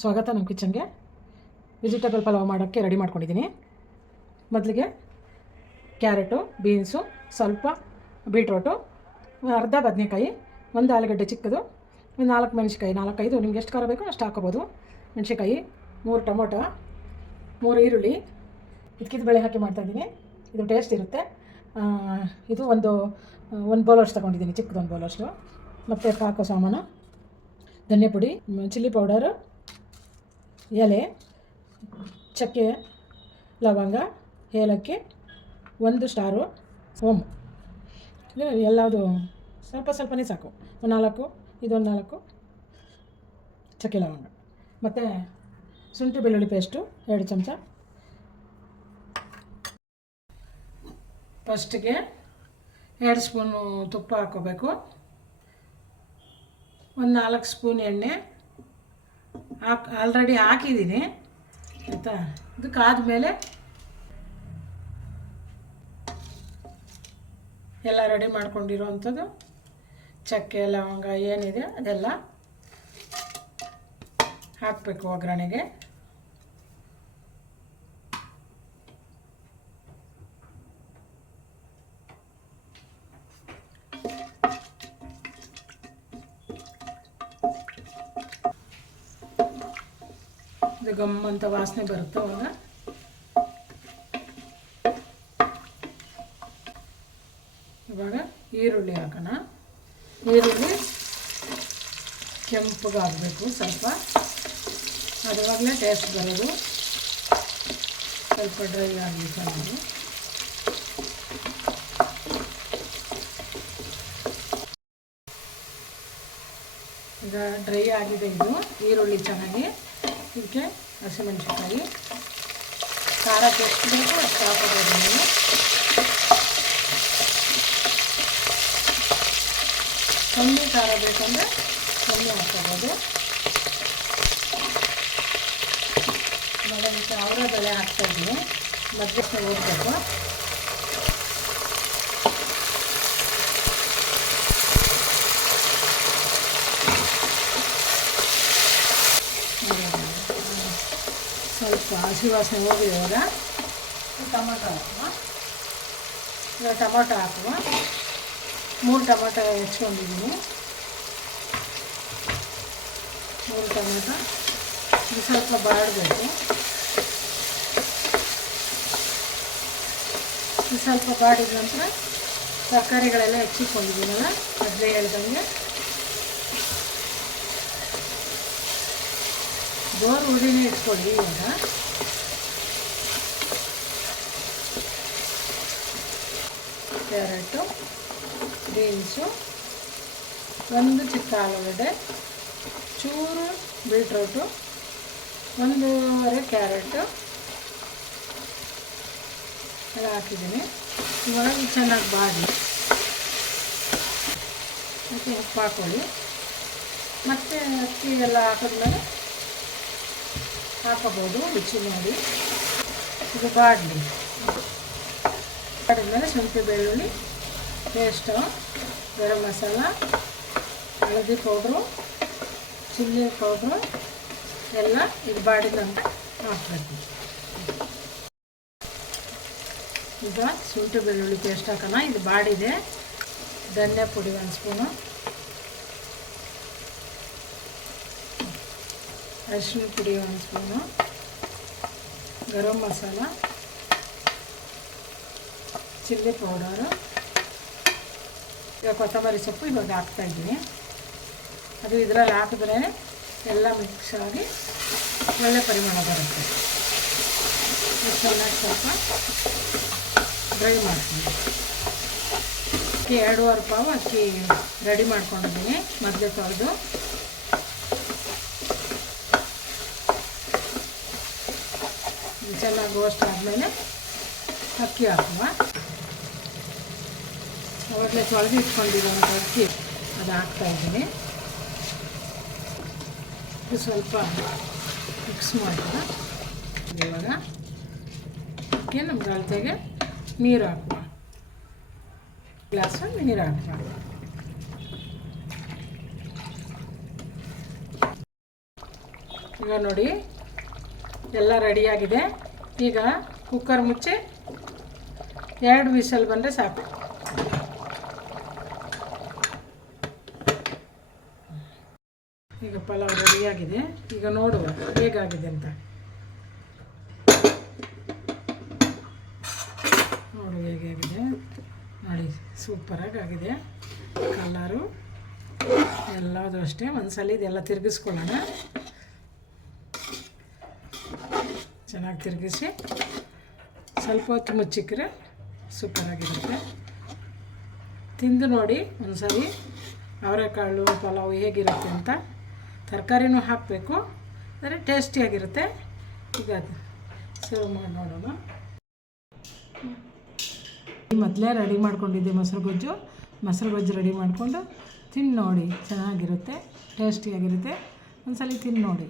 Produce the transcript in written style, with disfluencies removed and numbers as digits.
ಸ್ವಾಗತ ನಮ್ಮ ಕಿಚನ್ಗೆ. ವೆಜಿಟೇಬಲ್ ಪಲಾವ್ ಮಾಡೋಕ್ಕೆ ರೆಡಿ ಮಾಡ್ಕೊಂಡಿದ್ದೀನಿ. ಮೊದಲಿಗೆ ಕ್ಯಾರೆಟು, ಬೀನ್ಸು, ಸ್ವಲ್ಪ ಬೀಟ್ರೋಟು, ಅರ್ಧ ಬದನೆಕಾಯಿ, ಒಂದು ಆಲೂಗಡ್ಡೆ ಚಿಕ್ಕದು, ಒಂದು 4 ಮೆಣಸಿನ್ಕಾಯಿ, 4-5 ನಿಮ್ಗೆ ಎಷ್ಟು ಖಾರ ಬೇಕೋ ಅಷ್ಟು ಹಾಕೋಬೋದು. ಮೆಣಸಿನ್ಕಾಯಿ, 3 ಟೊಮೊಟೊ, 3 ಈರುಳ್ಳಿ, ಇದಕ್ಕಿದ್ದು ಬೇಳೆ ಹಾಕಿ ಮಾಡ್ತಾಯಿದ್ದೀನಿ. ಇದು ಟೇಸ್ಟ್ ಇರುತ್ತೆ. ಇದು ಒಂದು ಬೌಲಷ್ಟು ತೊಗೊಂಡಿದ್ದೀನಿ, ಚಿಕ್ಕದೊಂದು ಬೌಲಷ್ಟು. ಮತ್ತು ಹಾಕೋ ಸಾಮಾನು ಧನಿಯಾ ಪುಡಿ, ಚಿಲ್ಲಿ ಪೌಡರು, ಎಲೆ, ಚಕ್ಕೆ, ಲವಂಗ, ಏಲಕ್ಕಿ, 1 ಸ್ಟಾರು, ಓಮು. ಎಲ್ಲದು ಸ್ವಲ್ಪನೇ ಸಾಕು. 4 ಇದೊಂದು 4 ಚಕ್ಕೆ ಲವಂಗ. ಮತ್ತು ಶುಂಠಿ ಬೆಳ್ಳುಳ್ಳಿ ಪೇಸ್ಟು 2 ಚಮಚ. ಫಸ್ಟಿಗೆ 2 ಸ್ಪೂನು ತುಪ್ಪ ಹಾಕ್ಕೋಬೇಕು. ಒಂದು 4 ಸ್ಪೂನ್ ಎಣ್ಣೆ ಆಲ್ರೆಡಿ ಹಾಕಿದ್ದೀನಿ ಆಯಿತಾ. ಇದಕ್ಕಾದಮೇಲೆ ಎಲ್ಲ ರೆಡಿ ಮಾಡ್ಕೊಂಡಿರೋ ಅಂಥದ್ದು ಚಕ್ಕೆ ಲವಂಗ ಏನಿದೆ ಅದೆಲ್ಲ ಹಾಕಬೇಕು ಒಗ್ಗರಣೆಗೆ. ಇದು ಗಮ್ಮಂತ ವಾಸನೆ ಬರುತ್ತೆ ಅವಾಗ. ಇವಾಗ ಈರುಳ್ಳಿ ಹಾಕೋಣ. ಈರುಳ್ಳಿ ಕೆಂಪಗಾಗಬೇಕು ಸ್ವಲ್ಪ, ಅದುವಾಗಲೇ ಟೇಸ್ಟ್ ಬರೋದು. ಸ್ವಲ್ಪ ಡ್ರೈ ಆಗಲಿ ಚೆನ್ನಾಗಿ. ಈಗ ಡ್ರೈ ಆಗಿದೆ ಇದು ಈರುಳ್ಳಿ ಚೆನ್ನಾಗಿ. ಇದಕ್ಕೆ ಹಸಿಮೆಣಸಿನ್ಕಾಯಿ, ಖಾರ ಎಷ್ಟು ಬೇಕು ಅಷ್ಟು ಹಾಕೋಬೋದು ನೀವು. ಕಮ್ಮಿ ಖಾರ ಬೇಕಂದರೆ ಕಮ್ಮಿ ಹಾಕ್ಕೋಬೋದು. ಅದಕ್ಕೆ ಅವರ ಬೆಳೆ ಹಾಕ್ತಾಯಿದ್ದೀನಿ. ಮಧ್ಯಕ್ಕೆ ಹೋಗ್ಬೇಕು. ಸ್ವಲ್ಪ ಹಸಿ ವಾಸನೆ ಹೋಗಿವಾಗ ಟೊಮೊಟೊ ಹಾಕುವ. ಈಗ ಟೊಮೊಟೊ ಹಾಕುವ. 3 ಟೊಮೊಟೊ ಹೆಚ್ಕೊಂಡಿದ್ದೀನಿ. 3 ಟೊಮೊಟೊ ಇದು ಸ್ವಲ್ಪ ಬಾಡಬೇಕು. ಇದು ಸ್ವಲ್ಪ ಬಾಡಿದ ನಂತರ ತರಕಾರಿಗಳೆಲ್ಲ ಹೆಚ್ಚಿಕೊಂಡಿದ್ದೀನಲ್ಲ ಮೊದಲೇ ಹೇಳ್ದಂಗೆ ಜೋರು ಹುಡಿನೇ ಇಟ್ಕೊಳ್ಳಿ. ಇವಾಗ ಕ್ಯಾರೆಟು, ಬೀನ್ಸು, 1 ಚಿಕ್ಕ ಆಲೂಗಡ್ಡೆ, ಚೂರು ಬೀಟ್ರೋಟು, 1.5 ಕ್ಯಾರೆಟು ಎಲ್ಲ ಹಾಕಿದ್ದೀನಿ. ಇವಾಗ ಚೆನ್ನಾಗಿ ಬಾಡಿ ಮತ್ತು ಉಪ್ಪು ಹಾಕ್ಕೊಳ್ಳಿ. ಮತ್ತು ಅಕ್ಕಿ ಎಲ್ಲ ಹಾಕಿದ್ಮೇಲೆ ಹಾಕೋಬೋದು ರುಚಿ ನೋಡಿ. ಇದು ಬಾಡಲಿ. ಬಾಡಿದ್ಮೇಲೆ ಶುಂಠಿ ಬೆಳ್ಳುಳ್ಳಿ ಪೇಸ್ಟು, ಗರಂ ಮಸಾಲ, ಹಳದಿ ಪೌಡ್ರು, ಚಿಲ್ಲಿ ಪೌಡ್ರು ಎಲ್ಲ ಇದು ಬಾಡಿದಂತ ಹಾಕಬೇಕು. ಈಗ ಶುಂಠಿ ಬೆಳ್ಳುಳ್ಳಿ ಪೇಸ್ಟ್ ಹಾಕೋಣ. ಇದು ಬಾಡಿದೆ. ಧನಿಯಾ ಪುಡಿ 1 ಸ್ಪೂನು, ಅರಿಶಿನ ಪುಡಿ 1 spoon, garam masala, chilli powder. ಈಗ ಕೊತ್ತಂಬರಿ ಸೊಪ್ಪು ಇವಾಗ ಹಾಕ್ತಾಯಿದ್ದೀನಿ. ಅದು ಇದರಲ್ಲಿ ಹಾಕಿದ್ರೆ ಎಲ್ಲ ಮಿಕ್ಸ್ ಆಗಿ ಒಳ್ಳೆ ಪರಿಮಳ ಬರುತ್ತೆ. ಚೆನ್ನಾಗಿ ಸ್ವಲ್ಪ ಡ್ರೈ ಮಾಡ್ತೀನಿ. ಅಕ್ಕಿ 2.5 ಪಾವು ಅಕ್ಕಿ ರೆಡಿ ಮಾಡ್ಕೊಂಡಿದ್ದೀನಿ ಮೊದಲೇ ತೊಳೆದು. ಚೆನ್ನಾಗಿ ರೋಸ್ಟ್ ಆದಮೇಲೆ ಅಕ್ಕಿ ಹಾಕುವ. ಅವಾಗಲೇ ತೊಳೆದು ಇಟ್ಕೊಂಡಿರೋಂಥ ಅಕ್ಕಿ ಅದು ಹಾಕ್ತಾಯಿದ್ದೀನಿ. ಇದು ಸ್ವಲ್ಪ ಮಿಕ್ಸ್ ಮಾಡುವ. ಇವಾಗ ಅಕ್ಕಿ ನಮ್ಗೆ ಅಳತೆಗೆ ನೀರು ಹಾಕುವ. ಗ್ಲಾಸು ನೀರು ಹಾಕುವ. ಈಗ ನೋಡಿ ಎಲ್ಲ ರೆಡಿಯಾಗಿದೆ. ಈಗ ಕುಕ್ಕರ್ ಮುಚ್ಚಿ 2 ವಿಷಲ್ ಬಂದರೆ ಸಾಕು. ಈಗ ಪಲಾವ್ ರೆಡಿಯಾಗಿದೆ. ಈಗ ನೋಡುವ ಹೇಗಾಗಿದೆ ಅಂತ. ನೋಡು ಹೇಗಾಗಿದೆ ನೋಡಿ, ಸೂಪರಾಗಿ ಆಗಿದೆ. ಕಲರು ಎಲ್ಲದೂ ಅಷ್ಟೇ. ಒಂದ್ಸಲ ಇದೆಲ್ಲ ತಿರುಗಿಸ್ಕೊಳ್ಳೋಣ. ಚೆನ್ನಾಗಿ ತಿರುಗಿಸಿ ಸ್ವಲ್ಪ ಹೊತ್ತು ಮುಚ್ಚಿಕ್ಕರೆ ಸೂಪರಾಗಿರುತ್ತೆ. ತಿಂದು ನೋಡಿ ಒಂದ್ಸರಿ ಅವರೆಕಾಳು ಪಲಾವ್ ಹೇಗಿರುತ್ತೆ ಅಂತ. ತರಕಾರಿನೂ ಹಾಕಬೇಕು, ಅಂದರೆ ಟೇಸ್ಟಿಯಾಗಿರುತ್ತೆ. ಈಗ ಸರ್ವ್ ಮಾಡಿ ನೋಡೋಣ. ಮೊದಲೇ ರೆಡಿ ಮಾಡ್ಕೊಂಡಿದ್ದೆ ಮೊಸರು ಗೊಜ್ಜು ರೆಡಿ ಮಾಡಿಕೊಂಡು ತಿಂದು ನೋಡಿ, ಚೆನ್ನಾಗಿರುತ್ತೆ, ಟೇಸ್ಟಿಯಾಗಿರುತ್ತೆ. ಒಂದ್ಸಲ ತಿಂದು ನೋಡಿ.